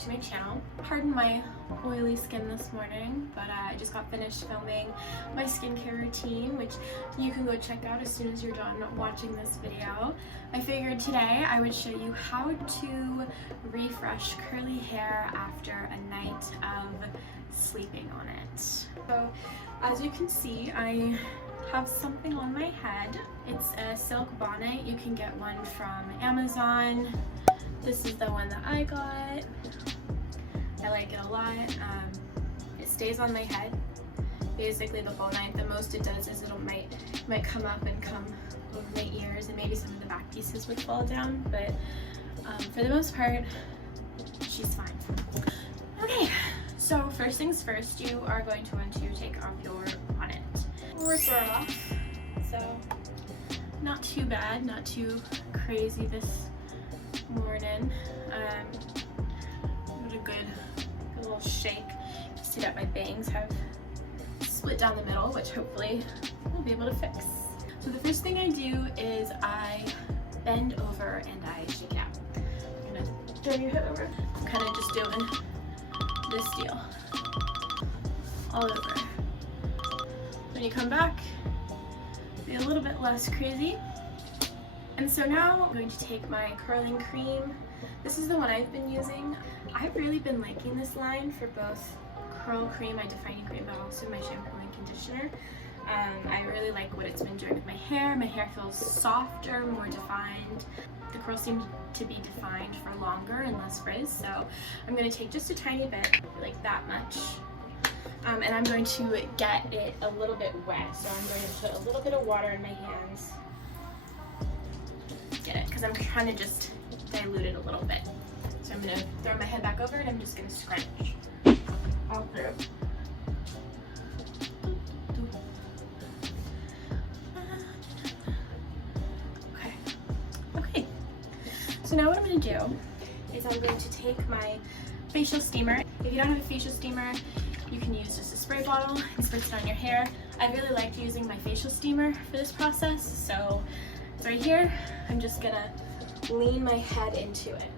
to my channel. Pardon my oily skin this morning, but I just got finished filming my skincare routine, which you can go check out as soon as you're done watching this video. I figured today I would show you how to refresh curly hair after a night of sleeping on it. So as you can see, I have something on my head. It's a silk bonnet. You can get one from Amazon. This is the one that I got. I like it a lot. It stays on my head basically the whole night. The most it does is it might come up and come over my ears, and maybe some of the back pieces would fall down, but for the most part, she's fine. Okay, so first things first, you are going to want to take off your bonnet. Rip her off. So not too bad, not too crazy this morning. Give it a good little shake. You see that my bangs have split down the middle, which hopefully we'll be able to fix. So the first thing I do is I bend over and I shake it out. I'm gonna turn your head over. I'm kind of just doing this deal all over. When you come back, be a little bit less crazy. And so now I'm going to take my curling cream. This is the one I've been using. I've really been liking this line for both curl cream, my defining cream, but also my shampoo and conditioner. I really like what it's been doing with my hair. My hair feels softer, more defined. The curls seem to be defined for longer and less frizz, so I'm going to take just a tiny bit, like that much. And I'm going to get it a little bit wet, so I'm going to put a little bit of water in my hands. Get it, because I'm trying to just dilute it a little bit. So I'm going to throw my head back over and I'm just going to scrunch all through. Okay. So now what I'm going to do is I'm going to take my facial steamer. If you don't have a facial steamer, you can use just a spray bottle and spritz it on your hair. I really liked using my facial steamer for this process, so it's right here. I'm just gonna lean my head into it.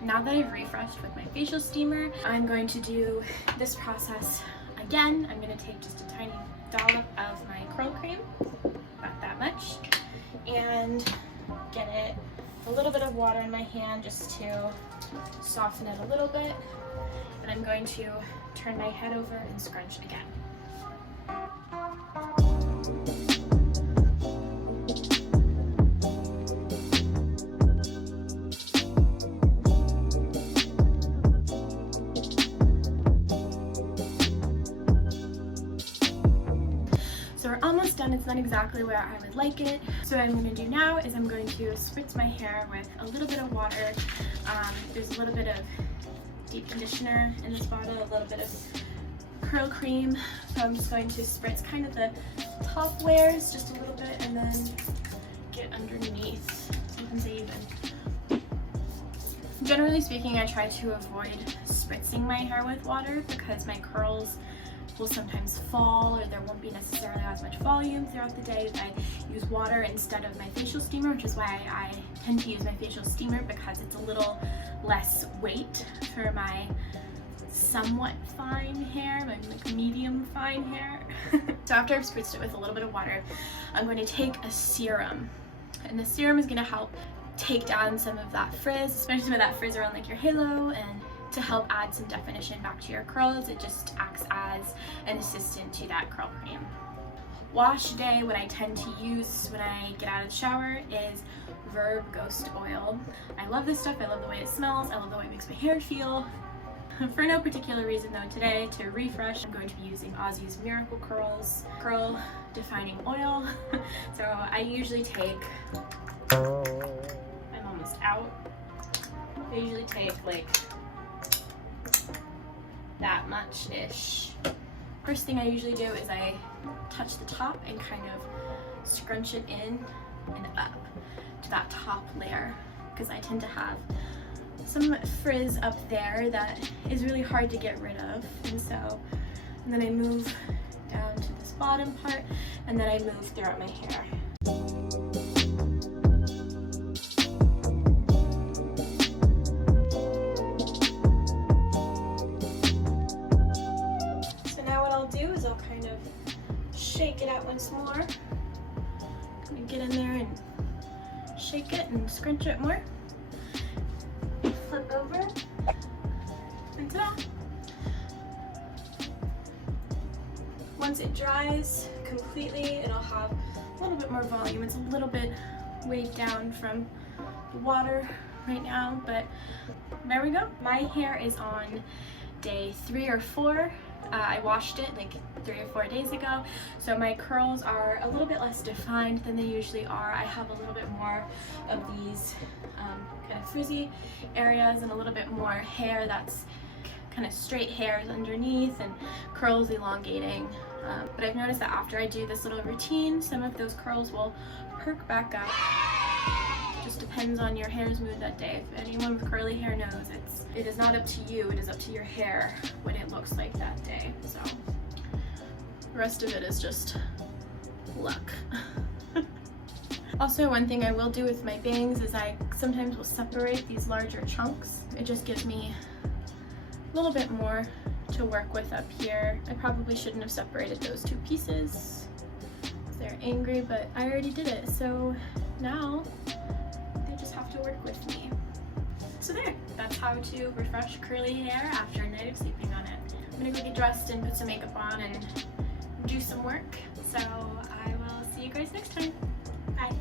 Now that I've refreshed with my facial steamer, I'm going to do this process again. I'm going to take just a tiny dollop of my curl cream, about that much, and get it a little bit of water in my hand just to soften it a little bit. And I'm going to turn my head over and scrunch again. So we're almost done. It's not exactly where I would like it. So what I'm going to do now is I'm going to spritz my hair with a little bit of water. There's a little bit of deep conditioner in this bottle, a little bit of curl cream. So I'm just going to spritz kind of the top layers just a little bit and then get underneath. Sometimes I even... Generally speaking, I try to avoid spritzing my hair with water because my curls will sometimes fall, or there won't be necessarily as much volume throughout the day if I use water instead of my facial steamer, which is why I tend to use my facial steamer, because it's a little less weight for my somewhat fine hair, my like medium fine hair. So after I've spritzed it with a little bit of water, I'm going to take a serum, and the serum is going to help take down some of that frizz, especially some of that frizz around like your halo, and to help add some definition back to your curls. It just acts as an assistant to that curl cream. Wash day, what I tend to use when I get out of the shower is Verb Ghost Oil. I love this stuff. I love the way it smells. I love the way it makes my hair feel. For no particular reason though, today to refresh, I'm going to be using Aussie's Miracle Curls Curl Defining Oil. So I usually take out. I usually take like that much-ish. First thing I usually do is I touch the top and kind of scrunch it in and up to that top layer, because I tend to have some frizz up there that is really hard to get rid of. And then I move down to this bottom part, and then I move throughout my hair. So now what I'll do is I'll kind of shake it out once more. Kind of get in there and shake it and scrunch it more. Flip over, and ta-da! Once it dries completely, it'll have a little bit more volume. It's a little bit weighed down from the water right now, but there we go. My hair is on day 3 or 4. I washed it like 3 or 4 days ago, so my curls are a little bit less defined than they usually are. I have a little bit more of these kind of frizzy areas and a little bit more hair that's kind of straight hairs underneath and curls elongating. But I've noticed that after I do this little routine, some of those curls will perk back up. It just depends on your hair's mood that day. If anyone with curly hair knows, it is not up to you, it is up to your hair what it looks like that day. So the rest of it is just luck. Also, one thing I will do with my bangs is I sometimes will separate these larger chunks. It just gives me a little bit more to work with up here. I probably shouldn't have separated those 2 pieces because they're angry, but I already did it, so now they just have to work with me. So there, that's how to refresh curly hair after a night of sleeping on it. I'm gonna go get dressed and put some makeup on and do some work, so I will see you guys next time. Bye.